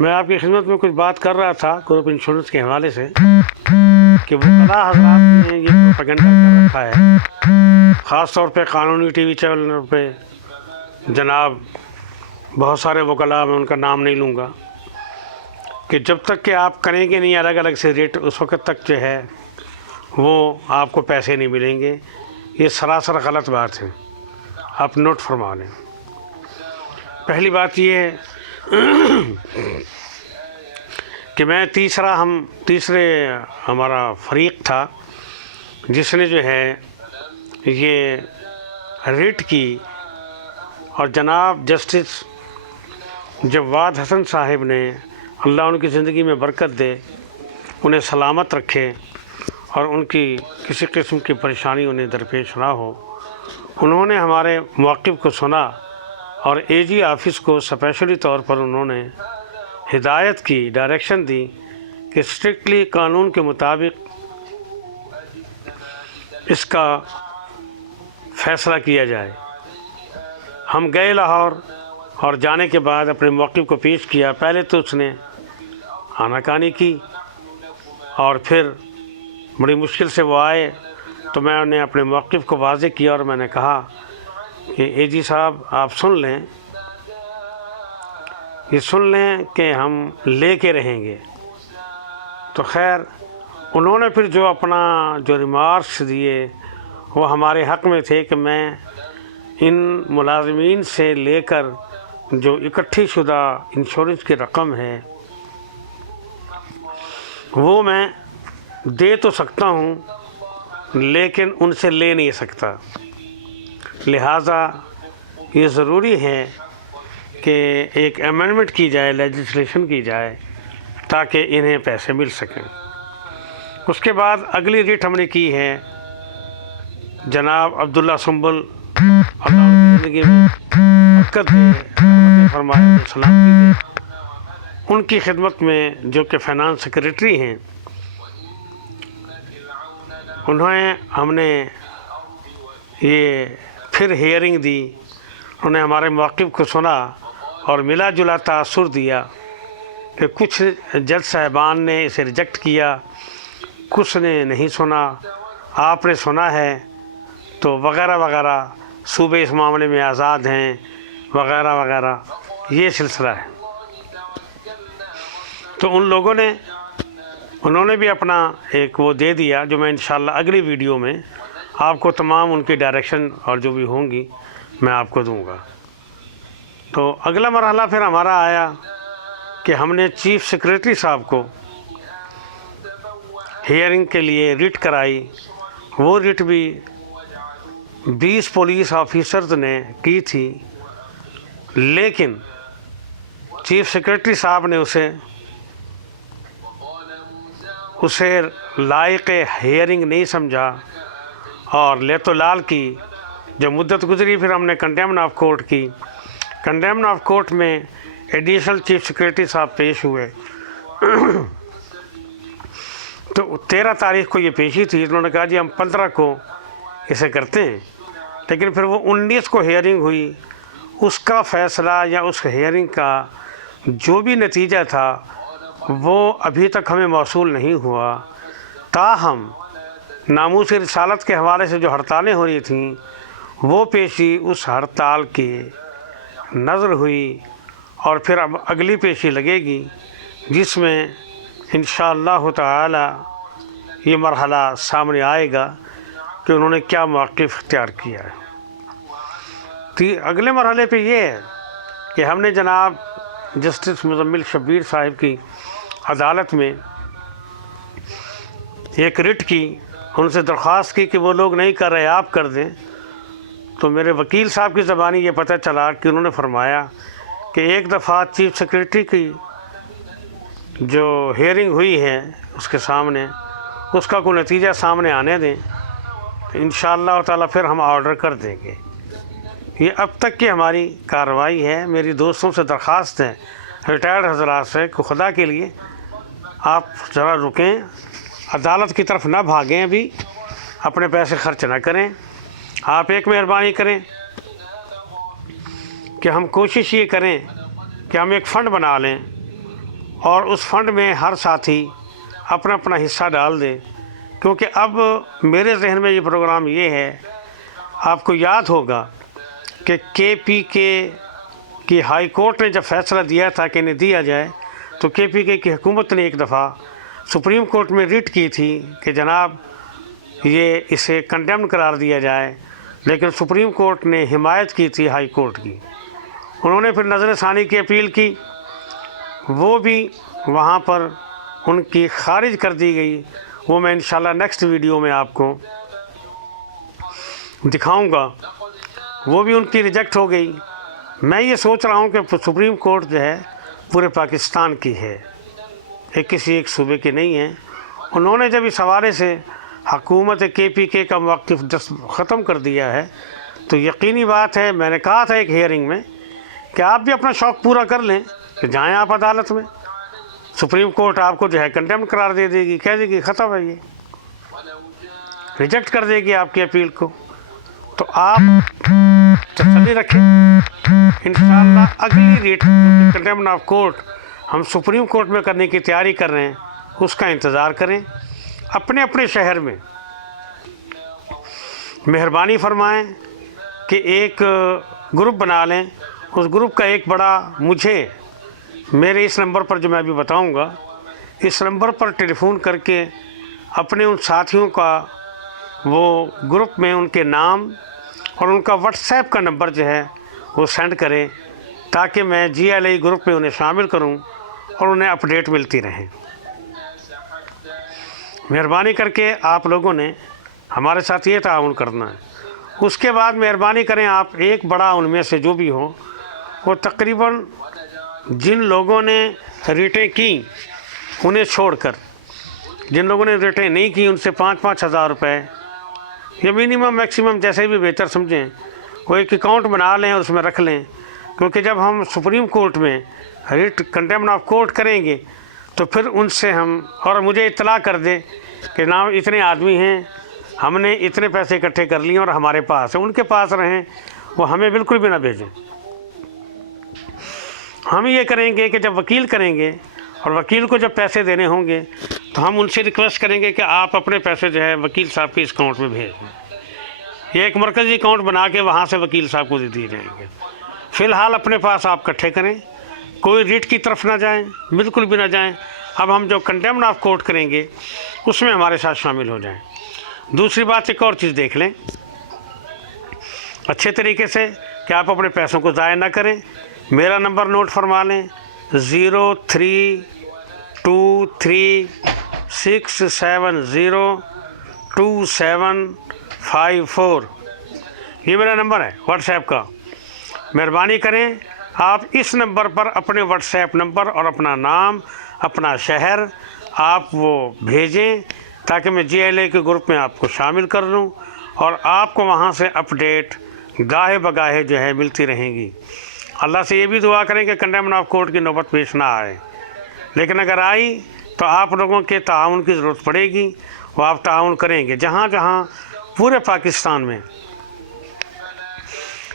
میں آپ کی خدمت میں کچھ بات کر رہا تھا گروپ انشورنس کے حوالے سے کہ وکلاء حضرات نے یہ پروپیگنڈا کر رکھا ہے، خاص طور پہ قانونی ٹی وی چینلوں پہ جناب بہت سارے وکلاء، میں ان کا نام نہیں لوں گا، کہ جب تک کہ آپ کریں گے نہیں الگ الگ سے ریٹ، اس وقت تک جو ہے وہ آپ کو پیسے نہیں ملیں گے۔ یہ سراسر غلط بات ہے، آپ نوٹ فرما لیں۔ پہلی بات یہ ہے کہ میں تیسرے ہمارا فریق تھا جس نے جو ہے یہ ریٹ کی، اور جناب جسٹس جواد حسن صاحب نے، اللہ ان کی زندگی میں برکت دے، انہیں سلامت رکھے اور ان کی کسی قسم کی پریشانی انہیں درپیش نہ ہو، انہوں نے ہمارے موقف کو سنا اور اے جی آفس کو اسپیشلی طور پر انہوں نے ہدایت کی، ڈائریکشن دی کہ اسٹرکٹلی قانون کے مطابق اس کا فیصلہ کیا جائے۔ ہم گئے لاہور اور جانے کے بعد اپنے موقف کو پیش کیا۔ پہلے تو اس نے آناکانی کی اور پھر بڑی مشکل سے وہ آئے، تو میں انہیں اپنے موقف کو واضح کیا اور میں نے کہا کہ اے جی صاحب آپ سن لیں، یہ سن لیں کہ ہم لے کے رہیں گے۔ تو خیر انہوں نے پھر جو اپنا ریمارکس دیے وہ ہمارے حق میں تھے کہ میں ان ملازمین سے لے کر جو اکٹھی شدہ انشورنس کی رقم ہے وہ میں دے تو سکتا ہوں لیکن ان سے لے نہیں سکتا، لہٰذا یہ ضروری ہے کہ ایک امینڈمنٹ کی جائے، لیجسلیشن کی جائے تاکہ انہیں پیسے مل سکیں۔ اس کے بعد اگلی ریٹ ہم نے کی ہے جناب عبداللہ سنبل، اللہ ان کی زندگی میں برکت دے، رحمت فرمائے، سلامتی دے، ان کی خدمت میں جو کہ فائنانس سیکریٹری ہیں، ہم نے یہ پھر ہیئرنگ دی، انہوں نے ہمارے موقف کو سنا اور ملا جلا تاثر دیا کہ کچھ جج صاحبان نے اسے ریجیکٹ کیا، کچھ نے نہیں سنا، آپ نے سنا ہے، تو وغیرہ وغیرہ، صوبے اس معاملے میں آزاد ہیں وغیرہ وغیرہ، یہ سلسلہ ہے۔ تو ان لوگوں نے، انہوں نے بھی اپنا ایک وہ دے دیا جو میں انشاءاللہ اگلی ویڈیو میں آپ کو تمام ان کی ڈائریکشن اور جو بھی ہوں گی میں آپ کو دوں گا۔ تو اگلا مرحلہ پھر ہمارا آیا کہ ہم نے چیف سیکریٹری صاحب کو ہیئرنگ کے لیے ریٹ کرائی۔ وہ ریٹ بھی 20 پولیس آفیسرز نے کی تھی، لیکن چیف سیکریٹری صاحب نے اسے لائق ہیئرنگ نہیں سمجھا، اور لیت و لال کی جب مدت گزری پھر ہم نے کنڈیمن آف کورٹ کی۔ کنڈیمن آف کورٹ میں ایڈیشنل چیف سیکریٹری صاحب پیش ہوئے، تو 13 تاریخ کو یہ پیشی تھی، انہوں نے کہا جی ہم 15 کو اسے کرتے ہیں، لیکن پھر وہ 19 کو ہیئرنگ ہوئی۔ اس کا فیصلہ یا اس ہیئرنگ کا جو بھی نتیجہ تھا وہ ابھی تک ہمیں موصول نہیں ہوا۔ تاہم ناموس رسالت کے حوالے سے جو ہڑتالیں ہو رہی تھیں وہ پیشی اس ہڑتال کی نظر ہوئی، اور پھر اب اگلی پیشی لگے گی جس میں انشاءاللہ تعالی یہ مرحلہ سامنے آئے گا کہ انہوں نے کیا موقف اختیار کیا ہے۔ اگلے مرحلے پہ یہ ہے کہ ہم نے جناب جسٹس مزمل شبیر صاحب کی عدالت میں ایک ریٹ کی، ان سے درخواست کی کہ وہ لوگ نہیں کر رہے آپ کر دیں۔ تو میرے وکیل صاحب کی زبانی یہ پتہ چلا کہ انہوں نے فرمایا کہ ایک دفعہ چیف سیکریٹری کی جو ہیئرنگ ہوئی ہے اس کے سامنے، اس کا کوئی نتیجہ سامنے آنے دیں، تو انشاءاللہ تعالیٰ پھر ہم آرڈر کر دیں گے۔ یہ اب تک کی ہماری کارروائی ہے۔ میری دوستوں سے درخواست ہے، ریٹائرڈ حضرات سے، کہ خدا کے لیے آپ ذرا رکیں، عدالت کی طرف نہ بھاگیں، ابھی اپنے پیسے خرچ نہ کریں۔ آپ ایک مہربانی کریں کہ ہم کوشش یہ کریں کہ ہم ایک فنڈ بنا لیں اور اس فنڈ میں ہر ساتھی اپنا اپنا حصہ ڈال دے، کیونکہ اب میرے ذہن میں یہ پروگرام یہ ہے، آپ کو یاد ہوگا کہ KPK کی ہائی کورٹ نے جب فیصلہ دیا تھا کہ انہیں دیا جائے، تو KPK کی حکومت نے ایک دفعہ سپریم کورٹ میں ریٹ کی تھی کہ جناب یہ اسے کنڈیمن قرار دیا جائے، لیکن سپریم کورٹ نے حمایت کی تھی ہائی کورٹ کی۔ انہوں نے پھر نظر ثانی کی اپیل کی، وہ بھی وہاں پر ان کی خارج کر دی گئی، وہ میں انشاءاللہ نیکسٹ ویڈیو میں آپ کو دکھاؤں گا، وہ بھی ان کی ریجیکٹ ہو گئی۔ میں یہ سوچ رہا ہوں کہ سپریم کورٹ جو ہے پورے پاکستان کی ہے، کسی ایک صوبے کی نہیں ہے۔ انہوں نے جب اس حوالے سے حکومت KPK کا موقف ختم کر دیا ہے، تو یقینی بات ہے، میں نے کہا تھا ایک ہیئرنگ میں کہ آپ بھی اپنا شوق پورا کر لیں کہ جائیں آپ عدالت میں، سپریم کورٹ آپ کو جو ہے کنڈیمن قرار دے دے گی، کہہ دے گی ختم ہے، یہ ریجیکٹ کر دے گی آپ کی اپیل کو۔ تو آپ تسلی رکھیں، انشاءاللہ اگلی ریٹ کنڈیمن آف کورٹ ہم سپریم کورٹ میں کرنے کی تیاری کر رہے ہیں، اس کا انتظار کریں۔ اپنے اپنے شہر میں مہربانی فرمائیں کہ ایک گروپ بنا لیں، اس گروپ کا ایک بڑا مجھے میرے اس نمبر پر جو میں ابھی بتاؤں گا، اس نمبر پر ٹیلی فون کر کے اپنے ان ساتھیوں کا وہ گروپ میں ان کے نام اور ان کا واٹس ایپ کا نمبر جو ہے وہ سینڈ کریں، تاکہ میں GLI گروپ میں انہیں شامل کروں اور انہیں اپڈیٹ ملتی رہیں۔ مہربانی کر کے آپ لوگوں نے ہمارے ساتھ یہ تعاون کرنا ہے۔ اس کے بعد مہربانی کریں آپ، ایک بڑا ان میں سے جو بھی ہو، وہ تقریباً جن لوگوں نے ریٹیں کی انہیں چھوڑ کر جن لوگوں نے ریٹیں نہیں کی، ان سے 5-5 ہزار روپے یا منیمم میکسیمم جیسے بھی بہتر سمجھیں، وہ ایک اکاؤنٹ بنا لیں اور اس میں رکھ لیں، کیونکہ جب ہم سپریم کورٹ میں ریٹ کنڈیمن آف کورٹ کریں گے تو پھر ان سے ہم، اور مجھے اطلاع کر دے کہ نام اتنے آدمی ہیں، ہم نے اتنے پیسے اکٹھے کر لیے اور ہمارے پاس ہیں، ان کے پاس رہیں، وہ ہمیں بالکل بھی نہ بھیجیں۔ ہم یہ کریں گے کہ جب وکیل کریں گے اور وکیل کو جب پیسے دینے ہوں گے تو ہم ان سے ریکویسٹ کریں گے کہ آپ اپنے پیسے جو ہے وکیل صاحب کے اس اکاؤنٹ میں بھیج دیں۔ یہ ایک مرکزی اکاؤنٹ بنا کے وہاں سے وکیل صاحب کو دے دیے جائیں گے۔ فی الحال اپنے پاس آپ اکٹھے کریں، کوئی ریٹ کی طرف نہ جائیں، بالکل بھی نہ جائیں۔ اب ہم جو کنڈیمن آف کورٹ کریں گے اس میں ہمارے ساتھ شامل ہو جائیں۔ دوسری بات ایک اور چیز دیکھ لیں اچھے طریقے سے کہ آپ اپنے پیسوں کو ضائع نہ کریں۔ میرا نمبر نوٹ فرما لیں، 0326702754، یہ میرا نمبر ہے واٹس ایپ کا۔ مہربانی کریں آپ اس نمبر پر اپنے واٹس ایپ نمبر اور اپنا نام، اپنا شہر آپ وہ بھیجیں، تاکہ میں GLI کے گروپ میں آپ کو شامل کر لوں اور آپ کو وہاں سے اپڈیٹ گاہے بگاہے جو ہے ملتی رہیں گی۔ اللہ سے یہ بھی دعا کریں کہ کنڈیمن آف کورٹ کی نوبت پیش نہ آئے، لیکن اگر آئی تو آپ لوگوں کے تعاون کی ضرورت پڑے گی، وہ آپ تعاون کریں گے۔ جہاں جہاں پورے پاکستان میں،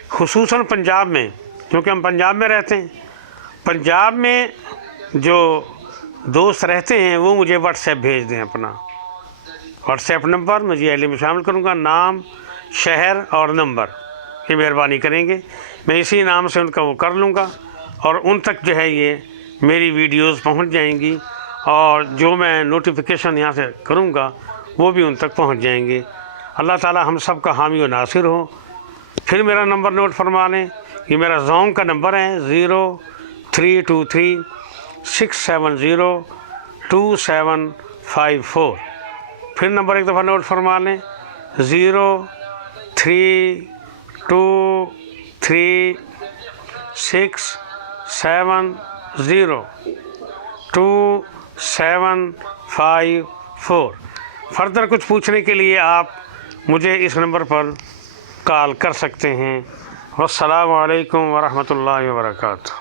خصوصاً پنجاب میں، کیونکہ ہم پنجاب میں رہتے ہیں، پنجاب میں جو دوست رہتے ہیں وہ مجھے واٹس ایپ بھیج دیں، اپنا واٹس ایپ نمبر میں GLI میں شامل کروں گا، نام، شہر اور نمبر، یہ مہربانی کریں گے، میں اسی نام سے ان کا وہ کر لوں گا اور ان تک جو ہے یہ میری ویڈیوز پہنچ جائیں گی، اور جو میں نوٹیفیکیشن یہاں سے کروں گا وہ بھی ان تک پہنچ جائیں گے۔ اللہ تعالی ہم سب کا حامی و ناصر ہو۔ پھر میرا نمبر نوٹ فرما لیں، یہ میرا زونگ کا نمبر ہے، 0323670274۔ پھر نمبر ایک دفعہ نوٹ فرما لیں، 0323670274۔ فردر کچھ پوچھنے کے لیے آپ مجھے اس نمبر پر کال کر سکتے ہیں۔ والسلام علیکم ورحمۃ اللہ وبرکاتہ۔